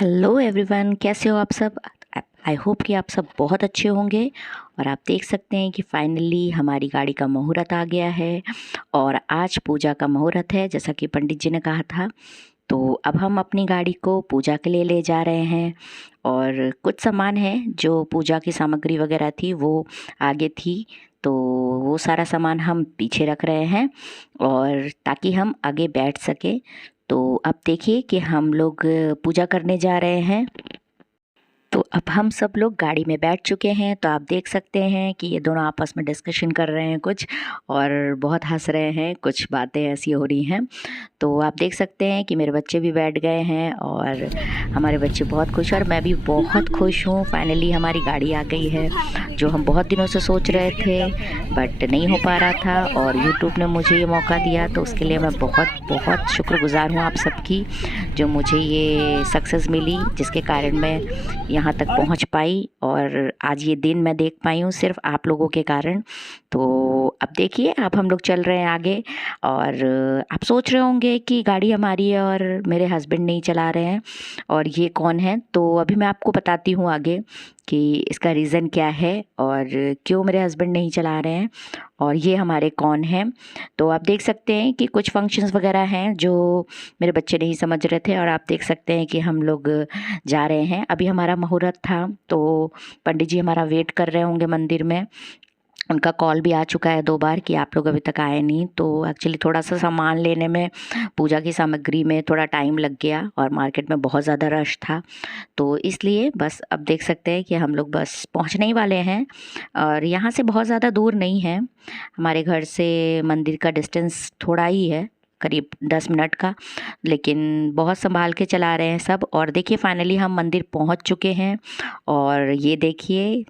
Hello everyone, कैसे हो आप सब। आई होप कि आप सब बहुत अच्छे होंगे। और आप देख सकते हैं कि फाइनली हमारी गाड़ी का मुहूर्त आ गया है और आज पूजा का मुहूर्त है, जैसा कि पंडित जी ने कहा था। तो अब हम अपनी गाड़ी को पूजा के लिए ले जा रहे हैं और कुछ सामान है जो पूजा की सामग्री वगैरह थी वो आगे थी, तो वो सारा सामान हम पीछे रख रहे हैं और ताकि हम आगे बैठ सके। तो अब देखिए कि हम लोग पूजा करने जा रहे हैं। तो अब हम सब लोग गाड़ी में बैठ चुके हैं, तो आप देख सकते हैं कि ये दोनों आपस में डिस्कशन कर रहे हैं कुछ, और बहुत हंस रहे हैं, कुछ बातें ऐसी हो रही हैं। तो आप देख सकते हैं कि मेरे बच्चे भी बैठ गए हैं और हमारे बच्चे बहुत खुश हैं और मैं भी बहुत खुश हूँ। फाइनली हमारी गाड़ी आ गई है, जो हम बहुत दिनों से सोच रहे थे बट नहीं हो पा रहा था, और यूट्यूब ने मुझे ये मौका दिया, तो उसके लिए मैं बहुत बहुत शुक्रगुज़ार हूँ आप सबकी, जो मुझे ये सक्सेस मिली, जिसके कारण मैं यहाँ तक पहुँच पाई और आज ये दिन मैं देख पाई हूँ सिर्फ आप लोगों के कारण। तो अब देखिए, अब हम लोग चल रहे हैं आगे। और आप सोच रहे होंगे कि गाड़ी हमारी है और मेरे हस्बैंड नहीं चला रहे हैं और ये कौन है। तो अभी मैं आपको बताती हूँ आगे कि इसका रीज़न क्या है और क्यों मेरे हस्बैंड नहीं चला रहे हैं और ये हमारे कौन हैं। तो आप देख सकते हैं कि कुछ फंक्शंस वगैरह हैं जो मेरे बच्चे नहीं समझ रहे थे, और आप देख सकते हैं कि हम लोग जा रहे हैं। अभी हमारा मुहूर्त था, तो पंडित जी हमारा वेट कर रहे होंगे मंदिर में। उनका कॉल भी आ चुका है 2 बार कि आप लोग अभी तक आए नहीं। तो एक्चुअली थोड़ा सा सामान लेने में, पूजा की सामग्री में थोड़ा टाइम लग गया और मार्केट में बहुत ज़्यादा रश था, तो इसलिए बस अब देख सकते हैं कि हम लोग बस पहुंचने ही वाले हैं। और यहाँ से बहुत ज़्यादा दूर नहीं है, हमारे घर से मंदिर का डिस्टेंस थोड़ा ही है, करीब 10 मिनट का, लेकिन बहुत संभाल के चला रहे हैं सब। और देखिए फाइनली हम मंदिर पहुंच चुके हैं और ये देखिए,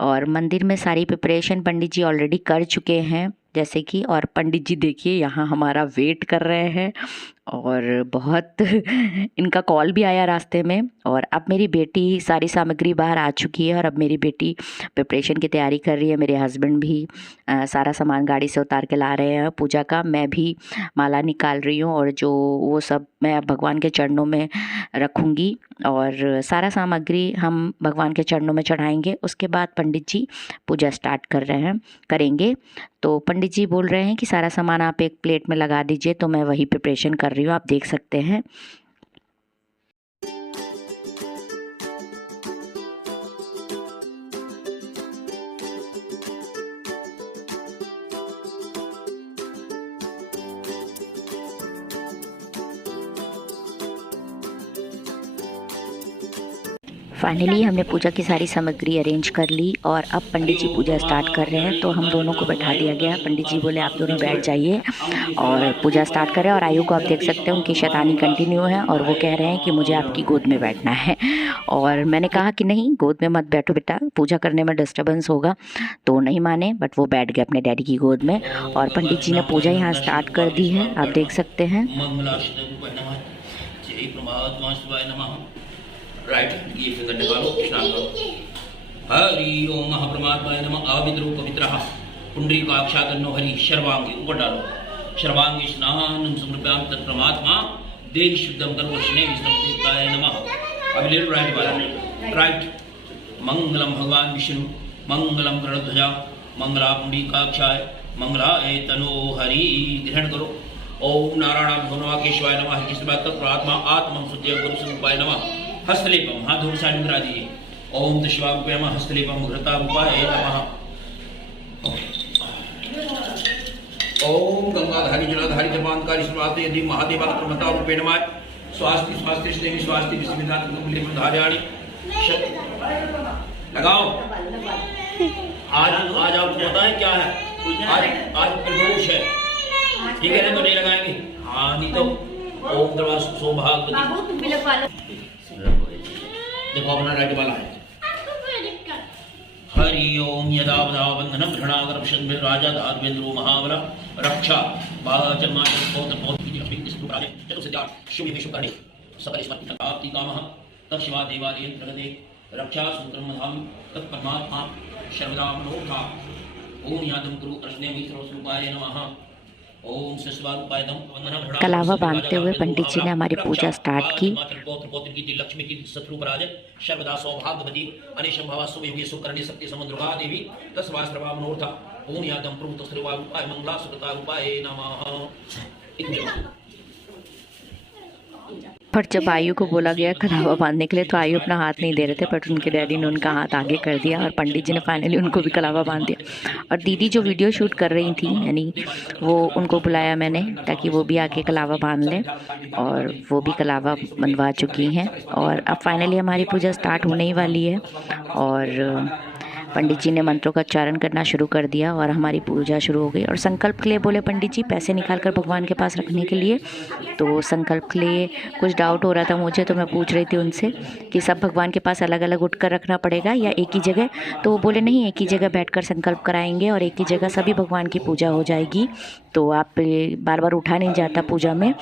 और मंदिर में सारी प्रिपरेशन पंडित जी ऑलरेडी कर चुके हैं जैसे कि, और पंडित जी देखिए यहाँ हमारा वेट कर रहे हैं और बहुत इनका कॉल भी आया रास्ते में। और अब मेरी बेटी सारी सामग्री बाहर आ चुकी है और अब मेरी बेटी प्रिपरेशन की तैयारी कर रही है। मेरे हस्बैंड भी सारा सामान गाड़ी से उतार के ला रहे हैं पूजा का। मैं भी माला निकाल रही हूँ और जो वो सब मैं भगवान के चरणों में रखूँगी और सारा सामग्री हम भगवान के चरणों में चढ़ाएंगे। उसके बाद पंडित जी पूजा स्टार्ट करेंगे। तो पंडित जी बोल रहे हैं कि सारा सामान आप एक प्लेट में लगा दीजिए, तो मैं वही प्रिपरेशन कर रही हूँ, आप देख सकते हैं। फाइनली हमने पूजा की सारी सामग्री अरेंज कर ली और अब पंडित जी पूजा स्टार्ट कर रहे हैं। तो हम दोनों को बैठा दिया गया। पंडित जी बोले आप दोनों बैठ जाइए और पूजा स्टार्ट करें। और आयु को आप देख सकते हैं, उनकी शैतानी कंटिन्यू है और वो कह रहे हैं कि मुझे आपकी गोद में बैठना है। और मैंने कहा कि नहीं, गोद में मत बैठो बेटा, पूजा करने में डिस्टर्बेंस होगा। तो नहीं माने, बट वो बैठ गए अपने डैडी की गोद में। और पंडित जी ने पूजा यहाँ स्टार्ट कर दी है, आप देख सकते हैं। राइट, ये फिंगर निकालो, स्नान करो। हरि ओम महापरमात्माय नमः। आविद्रो पवित्रः पुंडरीकाक्षातन्नो हरि। सर्वांगी ऊपर डालो, सर्वांगी स्नानं समर्पयामि तत्प्रमात्मा देहि शुद्धं कर्मशने विष्णुदेवताय नमः। अब ले राइट वाला, राइट। मंगलम भगवान विष्णु, मंगलम गरुड़ध्वजा, मंगला पुंडरीकाक्षाय, मंगलाय तनो हरि। ग्रहण करो। ओम नारायण भगवान केशवाय नमः। किस बात तक प्रात्मा आत्मं शुद्धि गुरु स्वरूपाय नमः। हस्तलेपम, हाथ धूप साइड में करा दीजिए। ओम दशवारूपयम हस्तलेपम घृतारूपाय नमः। ओम गंगाधारी जलाधारी जपानकारी स्वास्ति यदि महादेवा प्रमता रूपे नमः। स्वास्ति स्वास्ति श्रेणी स्वास्ति विश्वविदात मूल्यम धार्याणि। लगाओ। आज आपको पता है क्या है? आज प्रदोष है, ठीक है ना? तो नहीं लगाएंगे। हाँ, नहीं तो ओम दरबार सौभाग्य। देखो अपना राइट वाला है। हरि ओम यदा वदा बंधनम घृणागरपशन में राजा धार्वेंद्रो महाबला रक्षा बाजन्मा बहुत बहुत स्तुत्राले चतुर्सिद्धा शुभ विशुभकर्णे सकल स्मृति प्राप्ति कामः तत्शिवा देवालये प्रगते रक्षा सूत्रम धाम तत्परमात्मा सर्वदा मनोथा। ओम यादम गुरु अर्चने मित्र स्वरूपाय नमः। ओम शिवारूपायतम वंदनम कलावा बांधते हुए पंडित जी ने हमारी पूजा स्टार्ट की। पौत्र की लक्ष्मी की शत्रु पराजय सर्वदा सौभाग्यवती अनेशम भवा सुयोगी सुकरणी शक्ति समुद्रगा देवी तस्वा सर्वा मनोरथा ओम यादम प्रभुत श्रीवारूपाय मंगला सुकृतारूपाय नमः। पर जब आयु को बोला गया कलावा बांधने के लिए तो आयु अपना हाथ नहीं दे रहे थे, बट उनके डैडी ने उनका हाथ आगे कर दिया और पंडित जी ने फाइनली उनको भी कलावा बांध दिया। और दीदी जो वीडियो शूट कर रही थी, यानी वो उनको बुलाया मैंने ताकि वो भी आके कलावा बांध लें, और वो भी कलावा बंधवा चुकी हैं। और अब फाइनली हमारी पूजा स्टार्ट होने ही वाली है और पंडित जी ने मंत्रों का उच्चारण करना शुरू कर दिया और हमारी पूजा शुरू हो गई। और संकल्प के लिए बोले पंडित जी पैसे निकाल कर भगवान के पास रखने के लिए। तो संकल्प के लिए कुछ डाउट हो रहा था मुझे, तो मैं पूछ रही थी उनसे कि सब भगवान के पास अलग अलग उठ कर रखना पड़ेगा या एक ही जगह। तो वो बोले नहीं, एक ही जगह बैठकर संकल्प कराएंगे और एक ही जगह सभी भगवान की पूजा हो जाएगी, तो आप बार बार उठा नहीं जाता पूजा में।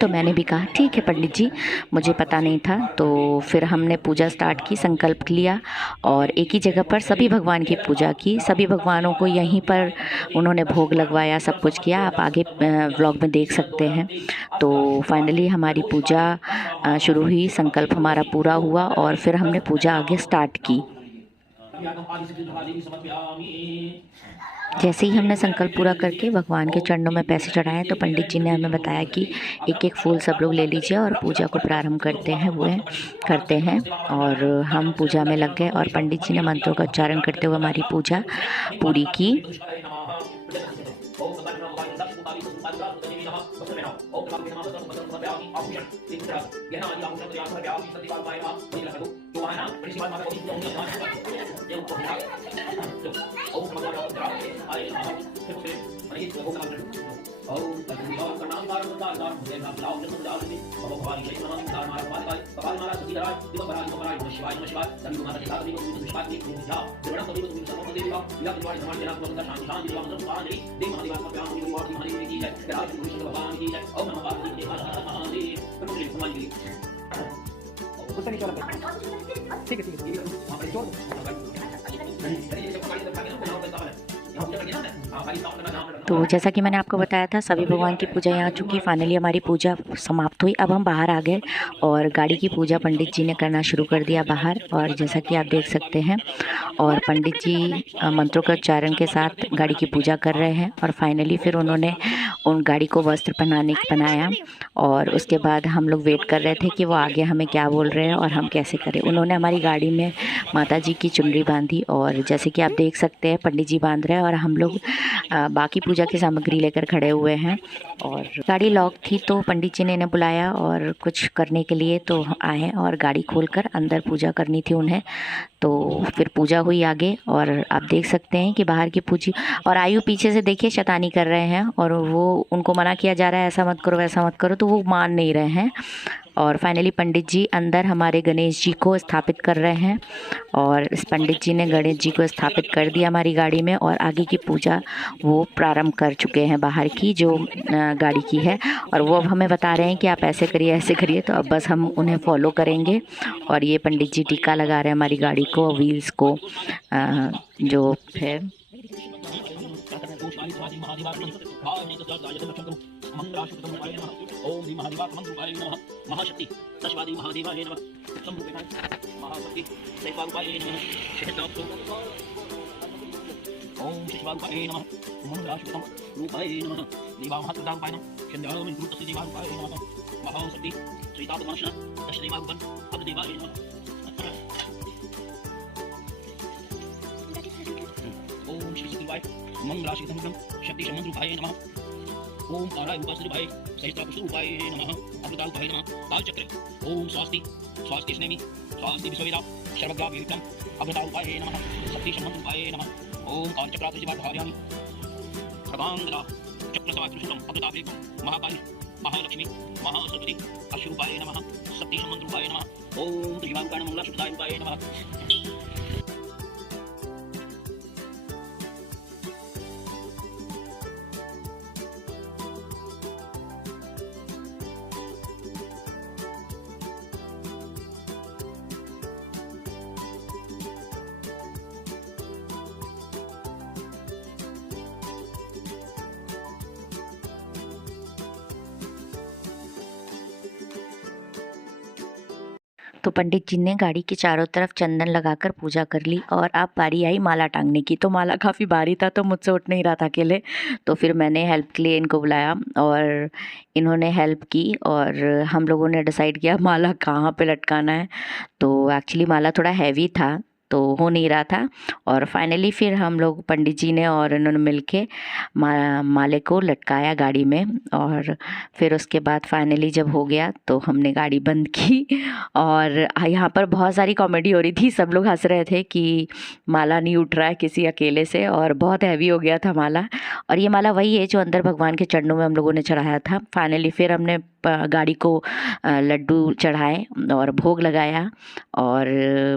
तो मैंने भी कहा ठीक है पंडित जी, मुझे पता नहीं था। तो फिर हमने पूजा स्टार्ट की, संकल्प लिया और एक ही जगह पर सभी भगवान की पूजा की। सभी भगवानों को यहीं पर उन्होंने भोग लगवाया, सब कुछ किया, आप आगे व्लॉग में देख सकते हैं। तो फाइनली हमारी पूजा शुरू हुई, संकल्प हमारा पूरा हुआ और फिर हमने पूजा आगे स्टार्ट की। जैसे ही हमने संकल्प पूरा करके भगवान के चरणों में पैसे चढ़ाए तो पंडित जी ने हमें बताया कि एक एक फूल सब लोग ले लीजिए और पूजा को प्रारंभ करते हैं। और हम पूजा में लग गए और पंडित जी ने मंत्रों का उच्चारण करते हुए हमारी पूजा पूरी की। तो जैसा कि मैंने आपको बताया था सभी भगवान की पूजा यहाँ चुकी, फाइनली हमारी पूजा समाप्त हुई। अब हम बाहर आ गए और गाड़ी की पूजा पंडित जी ने करना शुरू कर दिया बाहर, और जैसा कि आप देख सकते हैं। और पंडित जी मंत्रों के उच्चारण के साथ गाड़ी की पूजा कर रहे हैं। और फाइनली फिर उन्होंने उन गाड़ी को वस्त्र पहनाया और उसके बाद हम लोग वेट कर रहे थे कि वो आगे हमें क्या बोल रहे हैं और हम कैसे करें। उन्होंने हमारी गाड़ी में माता जी की चुनरी बांधी और जैसे कि आप देख सकते हैं पंडित जी बांध रहे हैं और हम लोग बाकी पूजा की सामग्री लेकर खड़े हुए हैं। और गाड़ी लॉक थी तो पंडित जी ने इन्हें बुलाया और कुछ करने के लिए तो आए और गाड़ी खोलकर अंदर पूजा करनी थी उन्हें। तो फिर पूजा हुई आगे और आप देख सकते हैं कि बाहर की पूजी। और आयु पीछे से देखिए शैतानी कर रहे हैं और वो उनको मना किया जा रहा है ऐसा मत करो वैसा मत करो, तो वो मान नहीं रहे हैं। और फाइनली पंडित जी अंदर हमारे गणेश जी को स्थापित कर रहे हैं और इस पंडित जी ने गणेश जी को स्थापित कर दिया हमारी गाड़ी में और आगे की पूजा वो प्रारंभ कर चुके हैं बाहर की जो गाड़ी की है। और वो अब हमें बता रहे हैं कि आप ऐसे करिए, तो अब बस हम उन्हें फॉलो करेंगे। और ये पंडित जी टीका लगा रहे हैं हमारी गाड़ी को, व्हील्स को जो है। ओम श्री महादेवाय नमः महाशक्ति तस्वादी महादेवाय नमः संरूपाय महाशक्ति दैवारूपाय नमः शहदाप्तो ओम शिवारूपाय नमः मंगलाशुतम रूपाय नमः देवामहात्मदारूपाय नमः चंद्रालो में गुरुतस्य देवारूपाय नमः महाशक्ति श्रीतापमाशना दशदेवारूपम पददेवाय नमः ओम श्री शिवाय मंगलाशुतम शक्ति समंद्रूपाय नमः ओम कालाय रूपाय सहस्त्रापुष्पाय नमः अमृताय नमः कालचक्र ओम स्वास्ति स्वास्ति स्नेमी स्वास्ति विश्ववेदा सर्वज्ञाभियुक्तम अमृताय नमः शक्ति समंद्रूपाय नमः ओम कालचक्रात्रिजिवाधारयामि खगांगदा चक्रसमाकृष्टम अमृताभियुक्तम महाकाली महालक्ष्मी महासरस्वती अश्वरूपाय नमः शक्ति समंद्रूपाय नमः ओम त्रिवांकाण मंगलाशुद्धाय नमः। तो पंडित जी ने गाड़ी के चारों तरफ चंदन लगाकर पूजा कर ली और अब बारी आई माला टांगने की। तो माला काफ़ी भारी था तो मुझसे उठ नहीं रहा था अकेले, तो फिर मैंने हेल्प के लिए इनको बुलाया और इन्होंने हेल्प की और हम लोगों ने डिसाइड किया माला कहाँ पे लटकाना है। तो एक्चुअली माला थोड़ा हैवी था तो हो नहीं रहा था और फाइनली फिर हम लोग पंडित जी ने और इन्होंने मिलके माले को लटकाया गाड़ी में। और फिर उसके बाद फाइनली जब हो गया तो हमने गाड़ी बंद की और यहाँ पर बहुत सारी कॉमेडी हो रही थी। सब लोग हंस रहे थे कि माला नहीं उठ रहा है किसी अकेले से और बहुत हैवी हो गया था माला। और ये माला वही है जो अंदर भगवान के चरणों में हम लोगों ने चढ़ाया था। फाइनली फिर हमने गाड़ी को लड्डू चढ़ाए और भोग लगाया और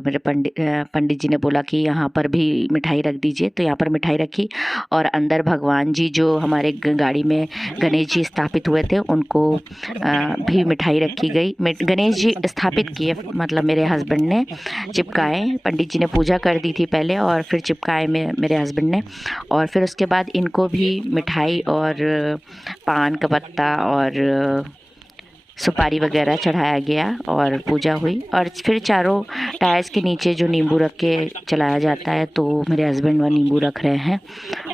मेरे पंडित जी ने बोला कि यहाँ पर भी मिठाई रख दीजिए, तो यहाँ पर मिठाई रखी और अंदर भगवान जी जो हमारे गाड़ी में गणेश जी स्थापित हुए थे उनको भी मिठाई रखी गई। गणेश जी स्थापित किए मतलब मेरे हस्बैंड ने चिपकाए, पंडित जी ने पूजा कर दी थी पहले और फिर चिपकाए मेरे हस्बैंड ने। और फिर उसके बाद इनको भी मिठाई और पान का पत्ता और सुपारी वगैरह चढ़ाया गया और पूजा हुई। और फिर चारों टायर्स के नीचे जो नींबू रख के चलाया जाता है तो मेरे हस्बैंड वह नींबू रख रहे हैं।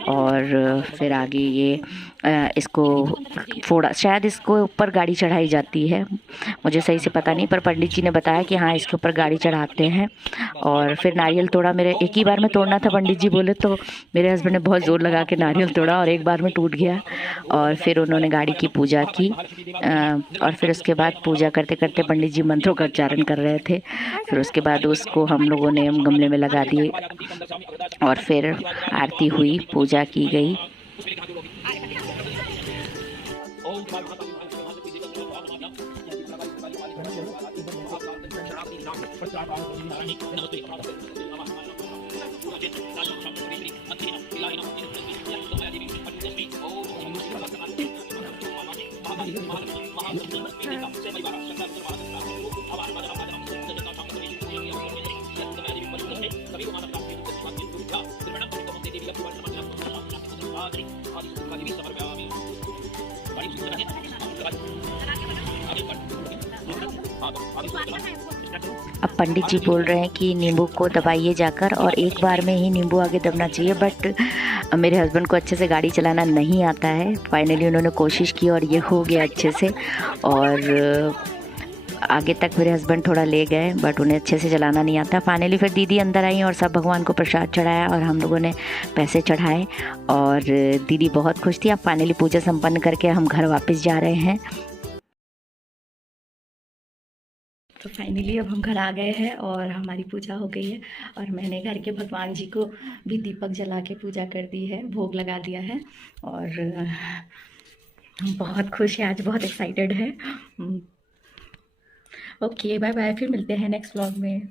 और फिर आगे ये इसको फोड़ा, शायद इसको ऊपर गाड़ी चढ़ाई जाती है, मुझे सही से पता नहीं, पर पंडित जी ने बताया कि हाँ इसके ऊपर गाड़ी चढ़ाते हैं। और फिर नारियल तोड़ा, मेरे एक ही बार में तोड़ना था पंडित जी बोले, तो मेरे हस्बैंड ने बहुत ज़ोर लगा के नारियल तोड़ा और एक बार में टूट गया। और फिर उन्होंने गाड़ी की पूजा की और फिर उसके बाद पूजा करते करते पंडित जी मंत्रों का उच्चारण कर रहे थे। फिर उसके बाद उसको हम लोगों ने गमले में लगा दिए और फिर आरती हुई, पूजा की गई। अब पंडित जी बोल रहे हैं कि नींबू को दबाइए जाकर और एक बार में ही नींबू आगे दबना चाहिए, बट मेरे हस्बैंड को अच्छे से गाड़ी चलाना नहीं आता है। फाइनली उन्होंने कोशिश की और ये हो गया अच्छे से। और आगे तक मेरे हस्बैंड थोड़ा ले गए बट उन्हें अच्छे से चलाना नहीं आता। फाइनली फिर दीदी अंदर आई और सब भगवान को प्रसाद चढ़ाया और हम लोगों ने पैसे चढ़ाए और दीदी बहुत खुश थी। अब फाइनली पूजा संपन्न करके हम घर वापस जा रहे हैं। तो फाइनली अब हम घर आ गए हैं और हमारी पूजा हो गई है और मैंने घर के भगवान जी को भी दीपक जला के पूजा कर दी है, भोग लगा दिया है और हम बहुत खुश हैं, आज बहुत एक्साइटेड है। ओके बाय बाय, फिर मिलते हैं नेक्स्ट व्लॉग में।